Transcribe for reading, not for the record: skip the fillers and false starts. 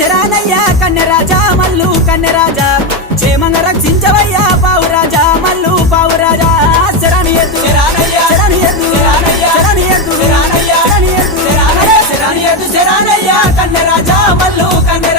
శరానయ్యా కన్నెరాజా మల్లు కన్నెరాజా క్షేమంగా రక్షించవయ్యా పావురాజా మల్లు పావురాజా శరాని ఎద్దు శరాని ఎద్దు శరాని ఎద్దు శరాని ఎద్దు శరానయ్యా కన్నెరాజా మల్లు కన్నె